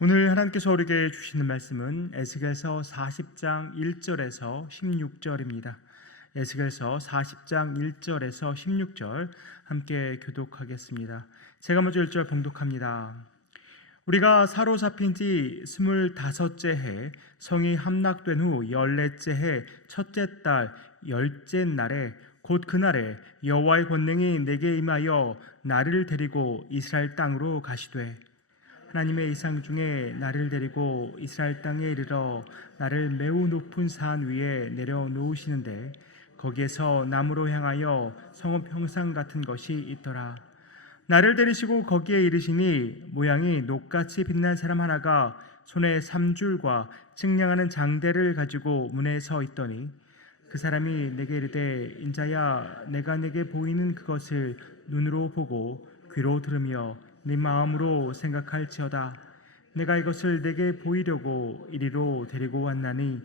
오늘 하나님께서 우리에게 주시는 말씀은 에스겔서 40장 1절에서 16절입니다. 에스겔서 40장 1절에서 16절 함께 교독하겠습니다. 제가 먼저 1절 봉독합니다. 우리가 사로잡힌 지 25째 해 성이 함락된 후 14째 해 첫째 달 10째 날에 곧 그날에 여호와의 권능이 내게 임하여 나를 데리고 이스라엘 땅으로 가시되 하나님의 이상 중에 나를 데리고 이스라엘 땅에 이르러 나를 매우 높은 산 위에 내려놓으시는데 거기에서 남으로 향하여 성읍 형상 같은 것이 있더라. 나를 데리시고 거기에 이르시니 모양이 녹같이 빛난 사람 하나가 손에 삼줄과 측량하는 장대를 가지고 문에 서 있더니 그 사람이 내게 이르되 인자야 내가 내게 보이는 그것을 눈으로 보고 귀로 들으며 네 마음으로 생각할지어다. 내가 이것을 내게 보이려고 이리로 데리고 왔나니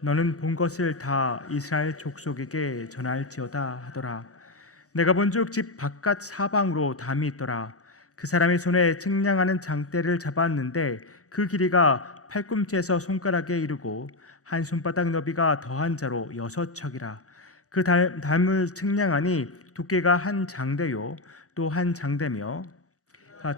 너는 본 것을 다 이스라엘 족속에게 전할지어다 하더라. 내가 본즉 집 바깥 사방으로 담이 있더라. 그 사람의 손에 측량하는 장대를 잡았는데 그 길이가 팔꿈치에서 손가락에 이르고 한 손바닥 너비가 더한 자로 6척이라. 그 담을 측량하니 두께가 한 장대요 또 한 장대며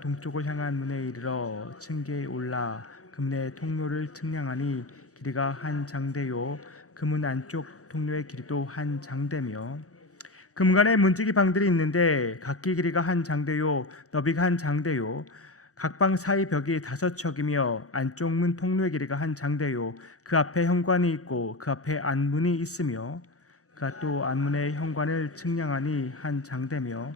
동쪽을 향한 문에 이르러 층계에 올라 그 문의 통로를 측량하니 길이가 한 장대요 그 문 안쪽 통로의 길이도 한 장대며 그 문간에 문지기 방들이 있는데 각기 길이가 한 장대요 너비가 한 장대요 각 방 사이 벽이 5척이며 안쪽 문 통로의 길이가 한 장대요 그 앞에 현관이 있고 그 앞에 안문이 있으며 그가 또 안문의 현관을 측량하니 한 장대며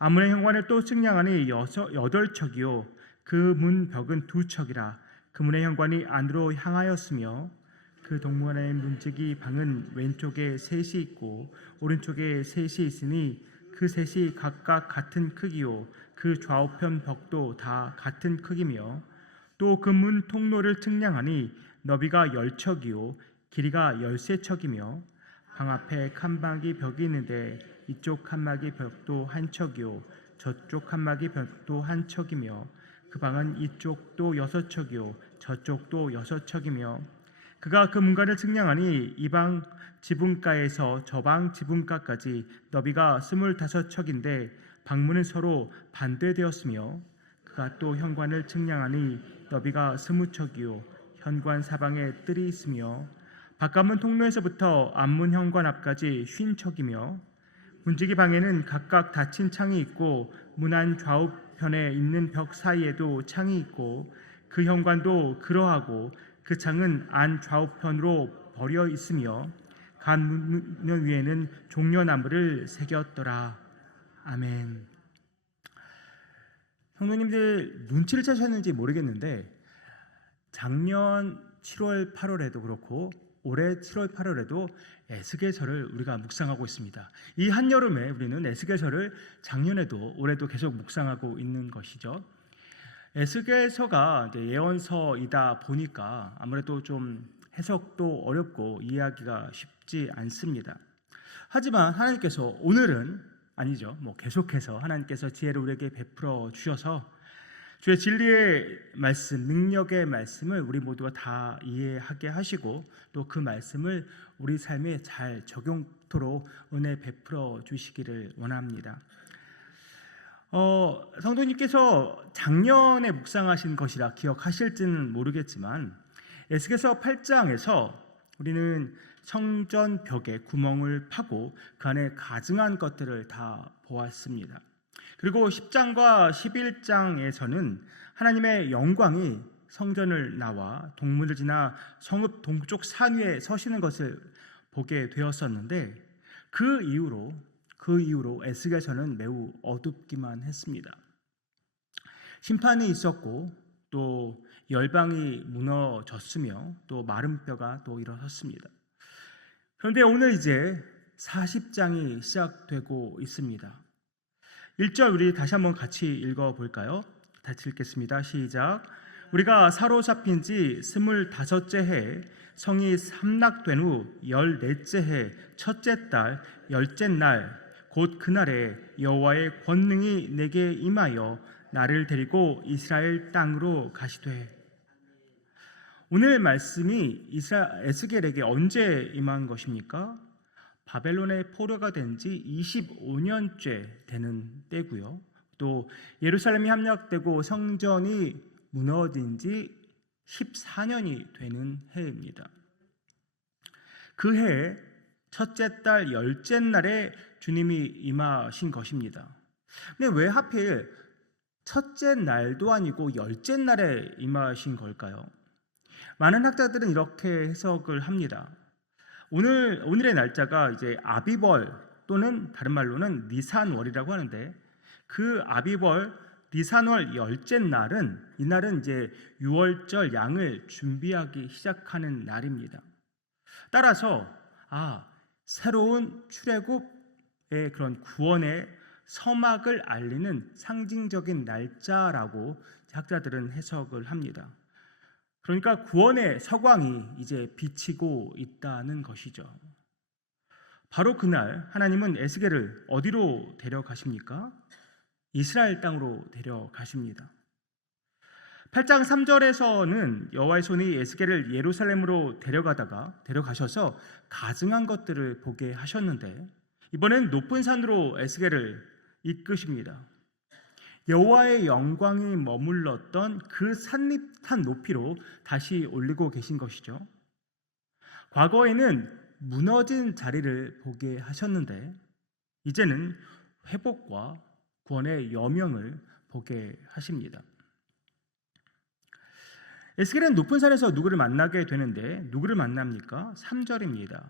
안문의 현관을 또 측량하니 8척이요 그 문 벽은 2척이라. 그 문의 현관이 안으로 향하였으며 그 동문안의 문지기 방은 왼쪽에 셋이 있고 오른쪽에 셋이 있으니 그 셋이 각각 같은 크기요 그 좌우편 벽도 다 같은 크기며 또 그 문 통로를 측량하니 너비가 10척이요 길이가 13척이며 방 앞에 칸막이 벽이 있는데 이쪽 칸막이 벽도 한 척이요 저쪽 칸막이 벽도 한 척이며 그 방은 이쪽도 6척이요 저쪽도 6척이며 그가 그 문간을 측량하니 이 방 지붕가에서 저 방 지붕가까지 너비가 25척인데 방문은 서로 반대되었으며 그가 또 현관을 측량하니 너비가 20척이요 현관 사방에 뜰이 있으며 바깥문 통로에서부터 앞문 현관 앞까지 50척이며 문지기 방에는 각각 닫힌 창이 있고 문 안 좌우편에 있는 벽 사이에도 창이 있고 그 현관도 그러하고 그 창은 안 좌우편으로 벌여 있으며 간 문 위에는 종려나무를 새겼더라. 아멘. 성도님들 눈치를 채셨는지 모르겠는데 작년 7월 8월에도 그렇고 올해 7월 8월에도 에스겔서를 우리가 묵상하고 있습니다. 이 한여름에 우리는 에스겔서를 작년에도 올해도 계속 묵상하고 있는 것이죠. 에스겔서가 예언서이다 보니까 아무래도 좀 해석도 어렵고 이해하기가 쉽지 않습니다. 하지만 하나님께서 오늘은 아니죠. 계속해서 하나님께서 지혜를 우리에게 베풀어 주셔서 주의 진리의 말씀, 능력의 말씀을 우리 모두가 다 이해하게 하시고 또 그 말씀을 우리 삶에 잘 적용토록 은혜 베풀어 주시기를 원합니다. 성도님께서 작년에 묵상하신 것이라 기억하실지는 모르겠지만 에스겔서 8장에서 우리는 성전 벽에 구멍을 파고 그 안에 가증한 것들을 다 보았습니다. 그리고 10장과 11장에서는 하나님의 영광이 성전을 나와 동문을 지나 성읍 동쪽 산 위에 서시는 것을 보게 되었었는데 그 이후로 에스겔서는 매우 어둡기만 했습니다. 심판이 있었고 또 열방이 무너졌으며 또 마른 뼈가 또 일어섰습니다. 그런데 오늘 이제 40장이 시작되고 있습니다. 1절 우리 다시 한번 같이 읽어볼까요? 다시 읽겠습니다. 시작. 우리가 사로잡힌 지 25째 해 성이 함락된 후 14째 해 첫째 달 10째 날 곧 그날에 여호와의 권능이 내게 임하여 나를 데리고 이스라엘 땅으로 가시되 오늘 말씀이 에스겔에게 언제 임한 것입니까? 바벨론의 포로가 된 지 25년째 되는 때고요. 또 예루살렘이 함락되고 성전이 무너진 지 14년이 되는 해입니다. 그 해에 첫째 달 열째 날에 주님이 임하신 것입니다. 근데 왜 하필 첫째 날도 아니고 열째 날에 임하신 걸까요? 많은 학자들은 이렇게 해석을 합니다. 오늘의 날짜가 이제 아비벌 또는 다른 말로는 니산월이라고 하는데, 그 아비벌 니산월 열째 날은 이날은 이제 유월절 양을 준비하기 시작하는 날입니다. 따라서 새로운 출애굽의 그런 구원의 서막을 알리는 상징적인 날짜라고 학자들은 해석을 합니다. 그러니까 구원의 서광이 이제 비치고 있다는 것이죠. 바로 그날 하나님은 에스겔을 어디로 데려가십니까? 이스라엘 땅으로 데려가십니다. 8장 3절에서는 여호와의 손이 에스겔을 예루살렘으로 데려가셔서 가증한 것들을 보게 하셨는데, 이번엔 높은 산으로 에스겔을 이끄십니다. 여호와의 영광이 머물렀던 그 산 높이로 다시 올리고 계신 것이죠. 과거에는 무너진 자리를 보게 하셨는데, 이제는 회복과 구원의 여명을 보게 하십니다. 에스겔은 높은 산에서 누구를 만나게 되는데, 누구를 만납니까? 3절입니다.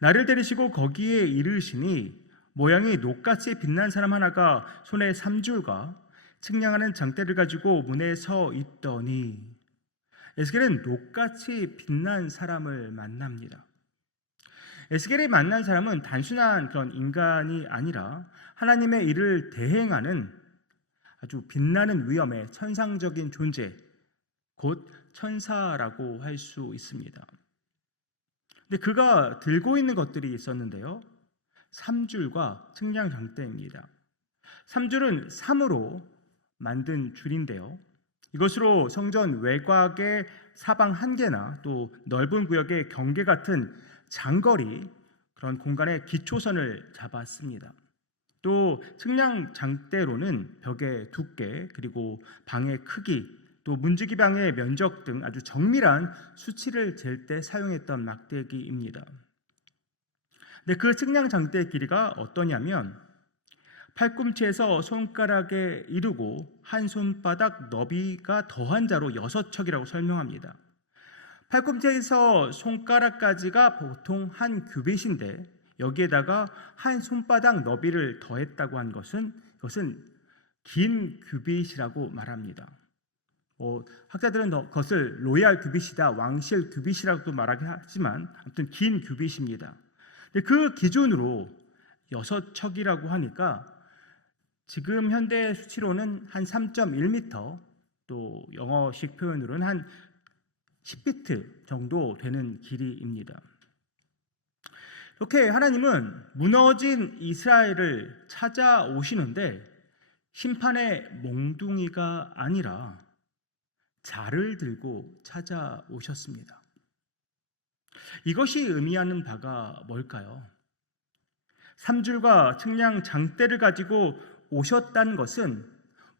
나를 데리시고 거기에 이르시니 모양이 녹같이 빛난 사람 하나가 손에 3줄과 측량하는 장대를 가지고 문에 서 있더니, 에스겔은 녹같이 빛난 사람을 만납니다. 에스겔이 만난 사람은 단순한 그런 인간이 아니라 하나님의 일을 대행하는 아주 빛나는 위엄의 천상적인 존재, 곧 천사라고 할 수 있습니다. 근데 그가 들고 있는 것들이 있었는데요, 3줄과 측량 장대입니다. 3줄은 3으로 만든 줄인데요, 이것으로 성전 외곽의 사방 한 개나 또 넓은 구역의 경계 같은 장거리 그런 공간의 기초선을 잡았습니다. 또 측량 장대로는 벽의 두께, 그리고 방의 크기, 또 문지기 방의 면적 등 아주 정밀한 수치를 잴 때 사용했던 막대기입니다. 근데 그 측량 장대의 길이가 어떠냐면, 팔꿈치에서 손가락에 이르고 한 손바닥 너비가 더한 자로 6척이라고 설명합니다. 팔꿈치에서 손가락까지가 보통 한 규빗인데, 여기에다가 한 손바닥 너비를 더했다고 한 것은, 이것은 긴 규빗이라고 말합니다. 학자들은 그것을 로얄 규빗이다, 왕실 규빗이라고도 말하긴 하지만 아무튼 긴 규빗입니다. 그 기준으로 6척이라고 하니까 지금 현대 수치로는 한 3.1m, 또 영어식 표현으로는 한 10피트 정도 되는 길이입니다. 이렇게 하나님은 무너진 이스라엘을 찾아오시는데 심판의 몽둥이가 아니라 자를 들고 찾아오셨습니다. 이것이 의미하는 바가 뭘까요? 3줄과 측량 장대를 가지고 오셨다는 것은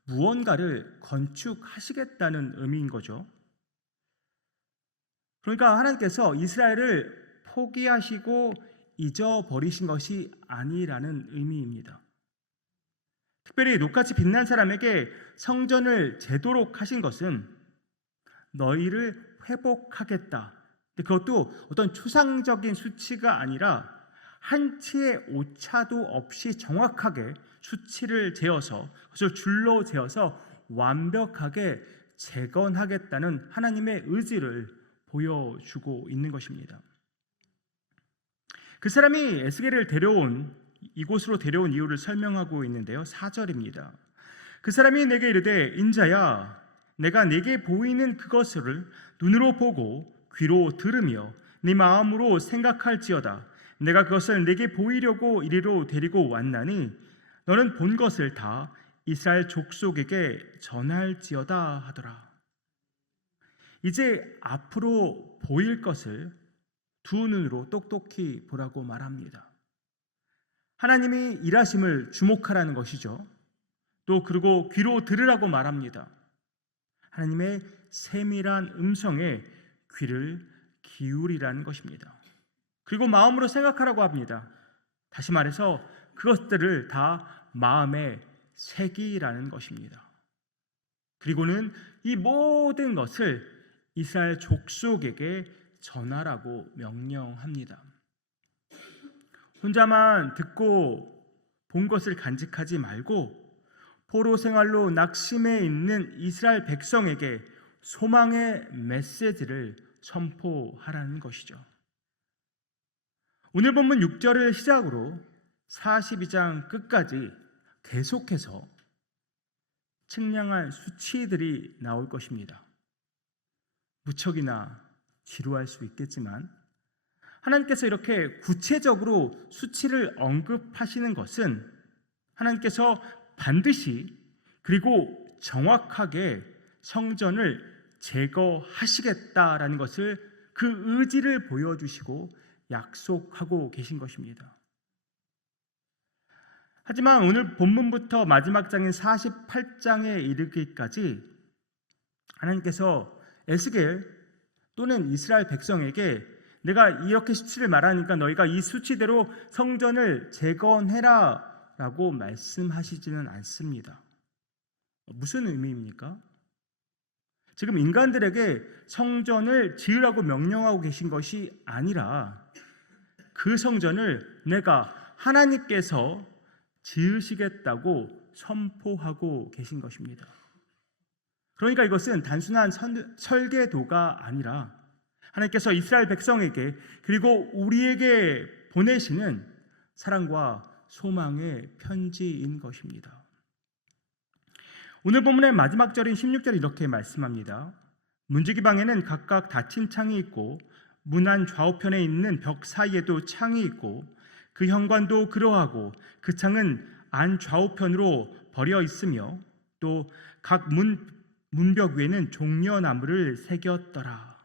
무언가를 건축하시겠다는 의미인 거죠. 그러니까 하나님께서 이스라엘을 포기하시고 잊어버리신 것이 아니라는 의미입니다. 특별히 녹같이 빛난 사람에게 성전을 재도록 하신 것은 너희를 회복하겠다. 그것도 어떤 추상적인 수치가 아니라 한치의 오차도 없이 정확하게 수치를 재어서, 그것을 줄로 재어서 완벽하게 재건하겠다는 하나님의 의지를 보여주고 있는 것입니다. 그 사람이 에스겔을 이곳으로 데려온 이유를 설명하고 있는데요, 4절입니다. 그 사람이 내게 이르되, 인자야, 내가 내게 보이는 그것을 눈으로 보고 귀로 들으며 네 마음으로 생각할지어다. 내가 그것을 내게 보이려고 이리로 데리고 왔나니 너는 본 것을 다 이스라엘 족속에게 전할지어다 하더라. 이제 앞으로 보일 것을 두 눈으로 똑똑히 보라고 말합니다. 하나님이 일하심을 주목하라는 것이죠. 또 그리고 귀로 들으라고 말합니다. 하나님의 세밀한 음성에 귀를 기울이라는 것입니다. 그리고 마음으로 생각하라고 합니다. 다시 말해서 그것들을 다 마음에 새기라는 것입니다. 그리고는 이 모든 것을 이스라엘 족속에게 전하라고 명령합니다. 혼자만 듣고 본 것을 간직하지 말고 포로 생활로 낙심해 있는 이스라엘 백성에게 소망의 메시지를 선포하라는 것이죠. 오늘 본문 6절을 시작으로 42장 끝까지 계속해서 측량한 수치들이 나올 것입니다. 무척이나 지루할 수 있겠지만 하나님께서 이렇게 구체적으로 수치를 언급하시는 것은 하나님께서 반드시 그리고 정확하게 성전을 제거하시겠다라는 것을 그 의지를 보여주시고 약속하고 계신 것입니다. 하지만 오늘 본문부터 마지막 장인 48장에 이르기까지 하나님께서 에스겔 또는 이스라엘 백성에게 내가 이렇게 수치를 말하니까 너희가 이 수치대로 성전을 재건해라 라고 말씀하시지는 않습니다. 무슨 의미입니까? 지금 인간들에게 성전을 지으라고 명령하고 계신 것이 아니라 그 성전을 내가 하나님께서 지으시겠다고 선포하고 계신 것입니다. 그러니까 이것은 단순한 설계도가 아니라 하나님께서 이스라엘 백성에게 그리고 우리에게 보내시는 사랑과 소망의 편지인 것입니다. 오늘 본문의 마지막 절인 16절이 이렇게 말씀합니다. 문지기 방에는 각각 닫힌 창이 있고 문 안 좌우편에 있는 벽 사이에도 창이 있고 그 현관도 그러하고 그 창은 안 좌우편으로 벌여 있으며 또 각 문벽 위에는 종려나무를 새겼더라.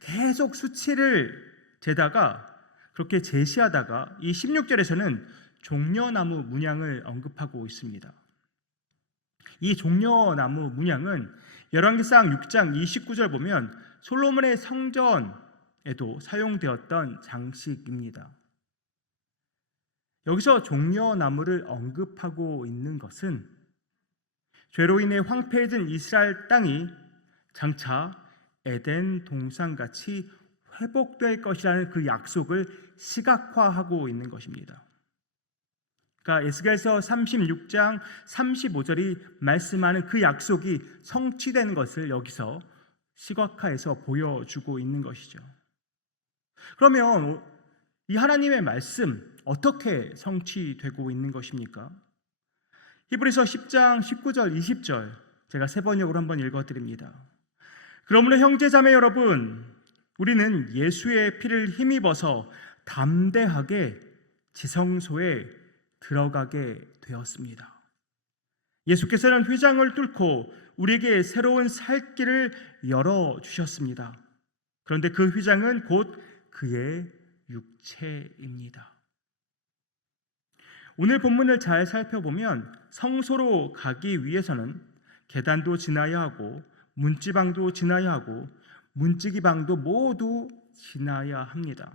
계속 수치를 재다가 그렇게 제시하다가 이 16절에서는 종려나무 문양을 언급하고 있습니다. 이 종려나무 문양은 열왕기상 6장 29절 보면 솔로몬의 성전에도 사용되었던 장식입니다. 여기서 종려나무를 언급하고 있는 것은 죄로 인해 황폐해진 이스라엘 땅이 장차 에덴 동산같이 회복될 것이라는 그 약속을 시각화하고 있는 것입니다. 그러니까 에스겔서 36장 35절이 말씀하는 그 약속이 성취되는 것을 여기서 시각화해서 보여주고 있는 것이죠. 그러면 이 하나님의 말씀 어떻게 성취되고 있는 것입니까? 히브리서 10장 19절 20절 제가 세 번역으로 한번 읽어드립니다. 그러므로 형제자매 여러분, 우리는 예수의 피를 힘입어서 담대하게 지성소에 들어가게 되었습니다. 예수께서는 휘장을 뚫고 우리에게 새로운 살 길을 열어주셨습니다. 그런데 그 휘장은 곧 그의 육체입니다. 오늘 본문을 잘 살펴보면 성소로 가기 위해서는 계단도 지나야 하고 문지방도 지나야 하고 문지기방도 모두 지나야 합니다.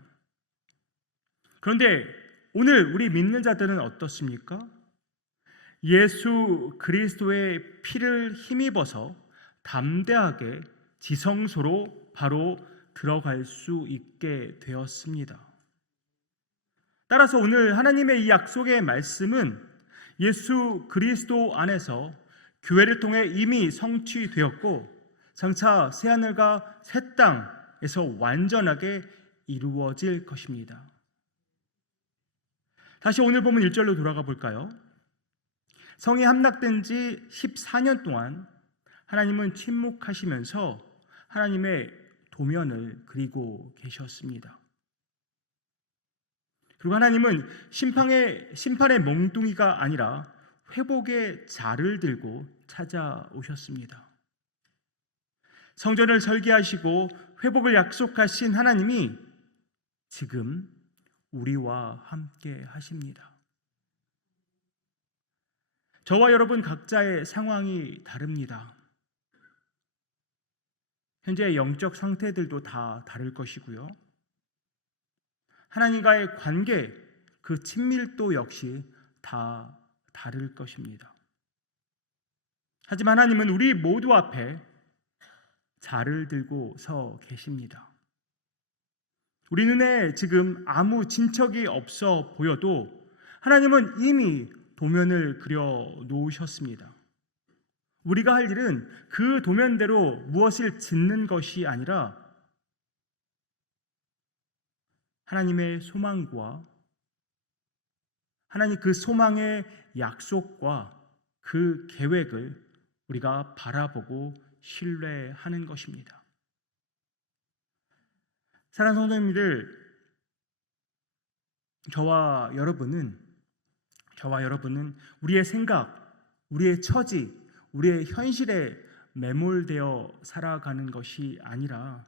그런데 오늘 우리 믿는 자들은 어떻습니까? 예수 그리스도의 피를 힘입어서 담대하게 지성소로 바로 들어갈 수 있게 되었습니다. 따라서 오늘 하나님의 이 약속의 말씀은 예수 그리스도 안에서 교회를 통해 이미 성취되었고 장차 새하늘과 새 땅에서 완전하게 이루어질 것입니다. 다시 오늘 보면 1절로 돌아가 볼까요? 성이 함락된 지 14년 동안 하나님은 침묵하시면서 하나님의 도면을 그리고 계셨습니다. 그리고 하나님은 심판의 몽둥이가 아니라 회복의 자를 들고 찾아오셨습니다. 성전을 설계하시고 회복을 약속하신 하나님이 지금 우리와 함께 하십니다. 저와 여러분 각자의 상황이 다릅니다. 현재의 영적 상태들도 다 다를 것이고요. 하나님과의 관계, 그 친밀도 역시 다 다를 것입니다. 하지만 하나님은 우리 모두 앞에 자를 들고 서 계십니다. 우리 눈에 지금 아무 진척이 없어 보여도 하나님은 이미 도면을 그려 놓으셨습니다. 우리가 할 일은 그 도면대로 무엇을 짓는 것이 아니라 하나님의 소망과 하나님 그 소망의 약속과 그 계획을 우리가 바라보고 신뢰하는 것입니다. 사랑하는 성도님들, 저와 여러분은 우리의 생각, 우리의 처지, 우리의 현실에 매몰되어 살아가는 것이 아니라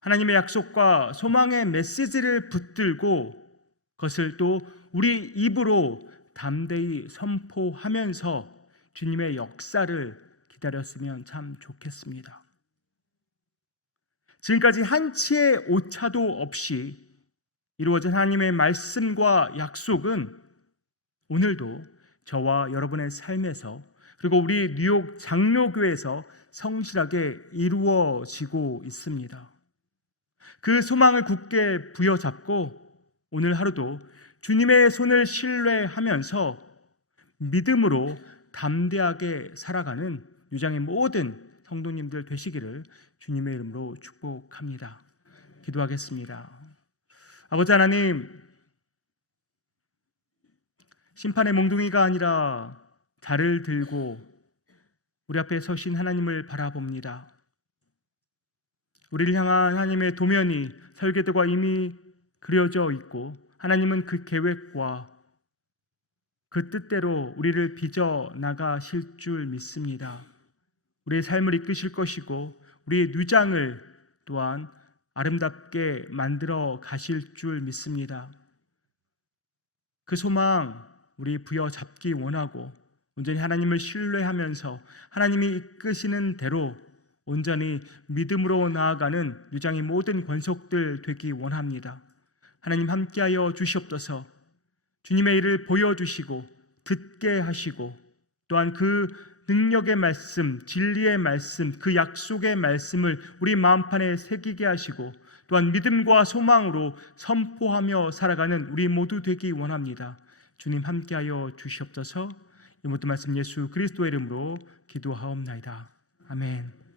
하나님의 약속과 소망의 메시지를 붙들고 그것을 또 우리 입으로 담대히 선포하면서 주님의 역사를 기다렸으면 참 좋겠습니다. 지금까지 한치의 오차도 없이 이루어진 하나님의 말씀과 약속은 오늘도 저와 여러분의 삶에서 그리고 우리 뉴욕 장로교회에서 성실하게 이루어지고 있습니다. 그 소망을 굳게 부여잡고 오늘 하루도 주님의 손을 신뢰하면서 믿음으로 담대하게 살아가는 유장의 모든 성도님들 되시기를 주님의 이름으로 축복합니다. 기도하겠습니다. 아버지 하나님, 심판의 몽둥이가 아니라 자를 들고 우리 앞에 서신 하나님을 바라봅니다. 우리를 향한 하나님의 도면이 설계도가 이미 그려져 있고 하나님은 그 계획과 그 뜻대로 우리를 빚어 나가실 줄 믿습니다. 우리의 삶을 이끄실 것이고 우리의 뉘장을 또한 아름답게 만들어 가실 줄 믿습니다. 그 소망 우리 부여잡기 원하고 온전히 하나님을 신뢰하면서 하나님이 이끄시는 대로 온전히 믿음으로 나아가는 뉘장의 모든 권속들 되기 원합니다. 하나님 함께하여 주시옵소서. 주님의 일을 보여주시고 듣게 하시고 또한 그 능력의 말씀, 진리의 말씀, 그 약속의 말씀을 우리 마음판에 새기게 하시고 또한 믿음과 소망으로 선포하며 살아가는 우리 모두 되기 원합니다. 주님 함께하여 주시옵소서. 이 모든 말씀 예수 그리스도의 이름으로 기도하옵나이다. 아멘.